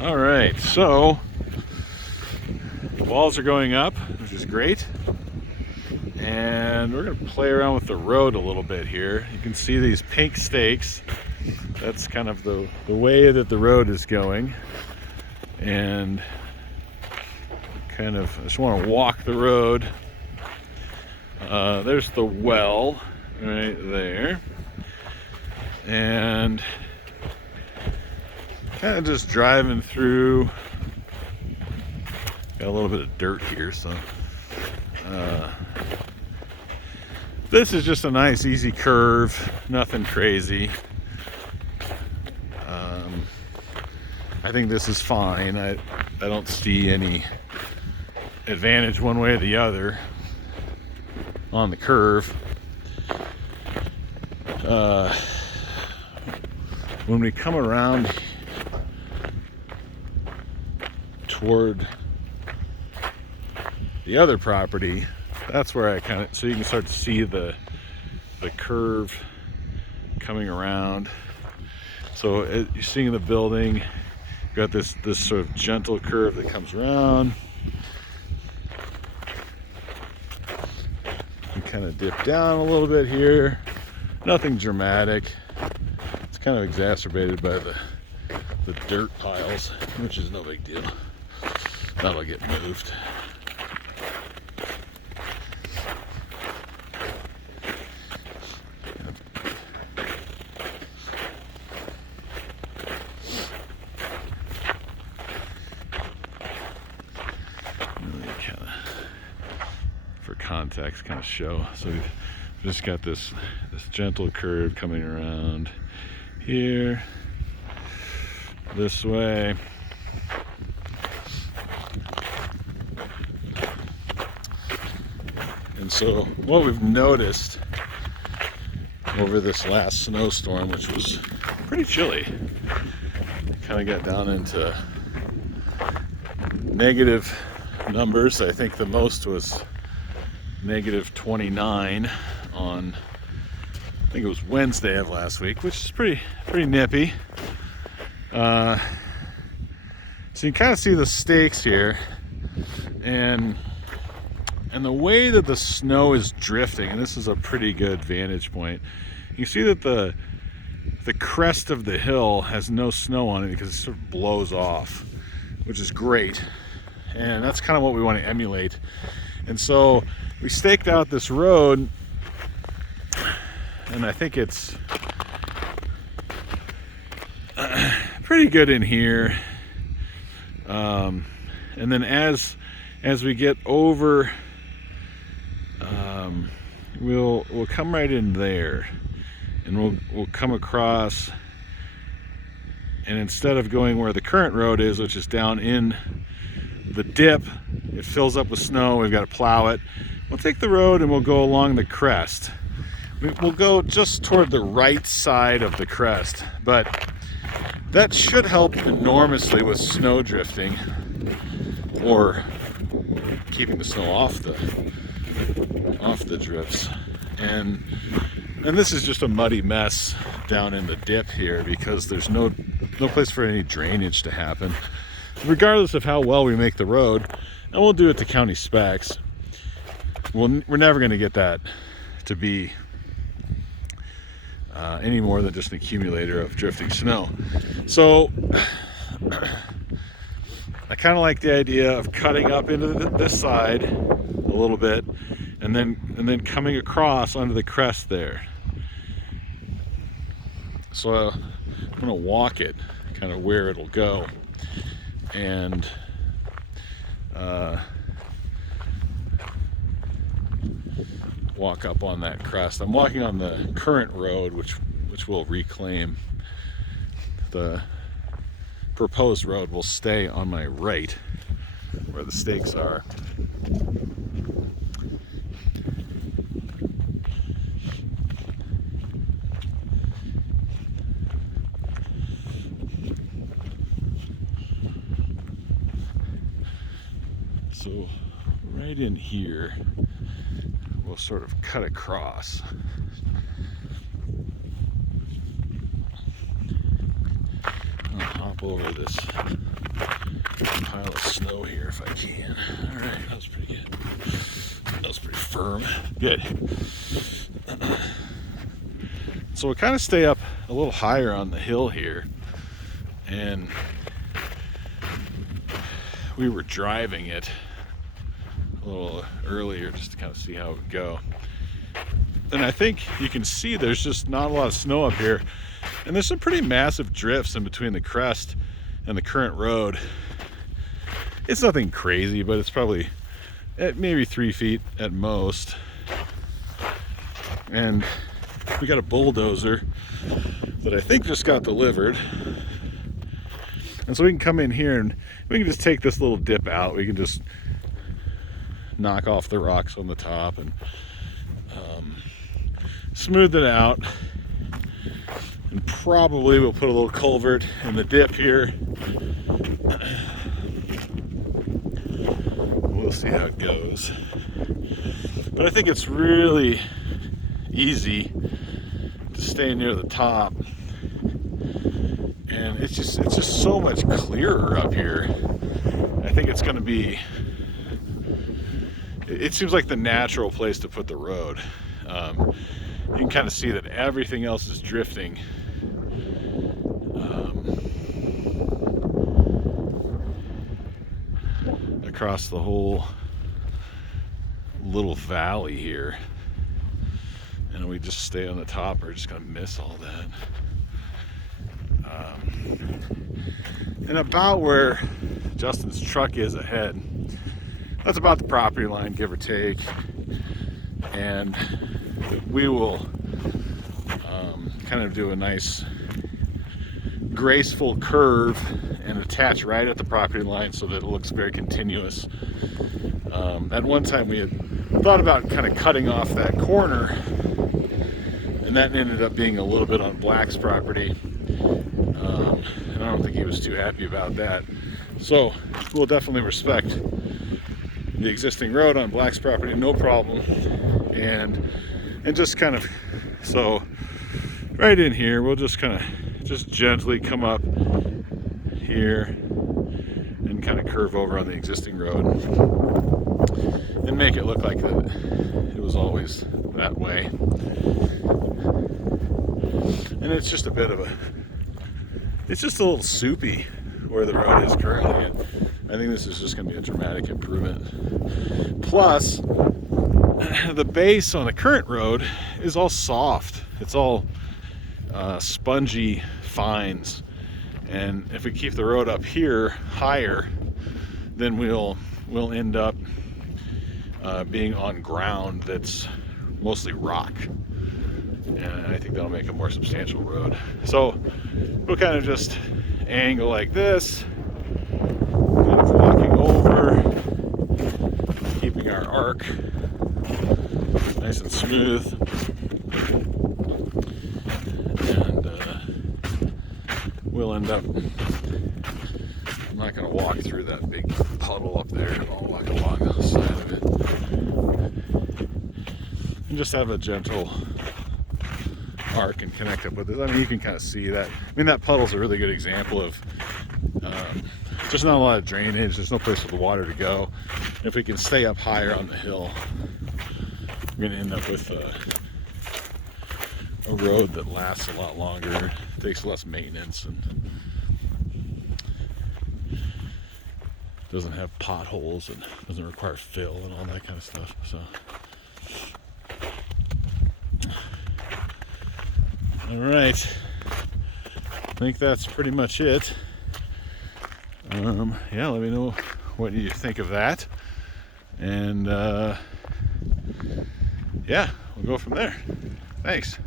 All right, so walls are going up, which is great. And we're gonna play around with the road a little bit here. You can see these pink stakes. That's kind of the way that the road is going. And kind of, I just wanna walk the road. There's the well right there. And kind of just driving through. Got a little bit of dirt here, so this is just a nice easy curve, nothing crazy. I think this is fine. I don't see any advantage one way or the other on the curve. When we come around toward the other property, that's where I kind of, so you can start to see the curve coming around. So you're seeing the building, you've got this sort of gentle curve that comes around. You kind of dip down a little bit here. Nothing dramatic. It's kind of exacerbated by the dirt piles, which is no big deal. That'll get moved. For context, kind of show. So we've just got this gentle curve coming around here, this way. And so what we've noticed over this last snowstorm, which was pretty chilly, kind of got down into negative numbers. I think the most was negative 29 on, I think it was Wednesday of last week, which is pretty nippy. So you can kind of see the stakes here, and the way that the snow is drifting, and this is a pretty good vantage point. You see that the crest of the hill has no snow on it because it sort of blows off, which is great. And that's kind of what we want to emulate. And so we staked out this road, and I think it's pretty good in here. And then as we get over, we'll come right in there, and we'll come across, and instead of going where the current road is, which is down in the dip, it fills up with snow, we've got to plow it. We'll take the road and we'll go along the crest. We'll go just toward the right side of the crest, but that should help enormously with snow drifting, or keeping the snow off the drifts. And this is just a muddy mess down in the dip here because there's no place for any drainage to happen, regardless of how well we make the road. And we'll do it to county specs. We're never going to get that to be any more than just an accumulator of drifting snow. So I kind of like the idea of cutting up into this side a little bit, and then coming across onto the crest there. So I'm going to walk it kind of where it'll go, and walk up on that crest. I'm walking on the current road, which will reclaim. The proposed road will stay on my right where the stakes are. So right in here, we'll sort of cut across. I'll hop hop over this pile of snow here if I can. All right, that was pretty good. That was pretty firm. Good. So we kind of stay up a little higher on the hill here, and we were driving it a little earlier just to kind of see how it would go. And I think you can see there's just not a lot of snow up here, and there's some pretty massive drifts in between the crest and the current road. It's nothing crazy, but it's probably at maybe 3 feet at most. And we got a bulldozer that I think just got delivered, and so we can come in here and we can just take this little dip out. We can just knock off the rocks on the top and smooth it out, and probably we'll put a little culvert in the dip here. We'll see how it goes, but I think it's really easy to stay near the top, and it's just so much clearer up here. I think it's going to be, it seems like the natural place to put the road. You can kind of see that everything else is drifting across the whole little valley here, and we just stay on the top. We're just gonna miss all that. And about where Justin's truck is ahead, that's about the property line, give or take, and we will kind of do a nice graceful curve and attach right at the property line so that it looks very continuous. At one time we had thought about kind of cutting off that corner, and that ended up being a little bit on Black's property, and I don't think he was too happy about that. So we'll definitely respect the existing road on Black's property, no problem, and just kind of, so right in here we'll just kind of just gently come up here and kind of curve over on the existing road and make it look like that it was always that way. And it's just a bit of a, it's just a little soupy where the road is currently, and I think this is just going to be a dramatic improvement. Plus, the base on the current road is all soft. It's all spongy fines, and if we keep the road up here higher, then we'll end up being on ground that's mostly rock, and I think that'll make a more substantial road. So we'll kind of just angle like this, kind of walking over, keeping our arc nice and smooth, and we'll end up, I'm not going to walk through that big puddle up there, I'll walk along the side of it and just have a gentle arc and connect up with this. I mean, you can kind of see that. I mean, that puddle's a really good example of just not a lot of drainage. There's no place for the water to go. And if we can stay up higher on the hill, we're going to end up with a road that lasts a lot longer, takes less maintenance, and doesn't have potholes and doesn't require fill and all that kind of stuff. So, all right, I think that's pretty much it. Yeah, let me know what you think of that, and yeah, we'll go from there. Thanks.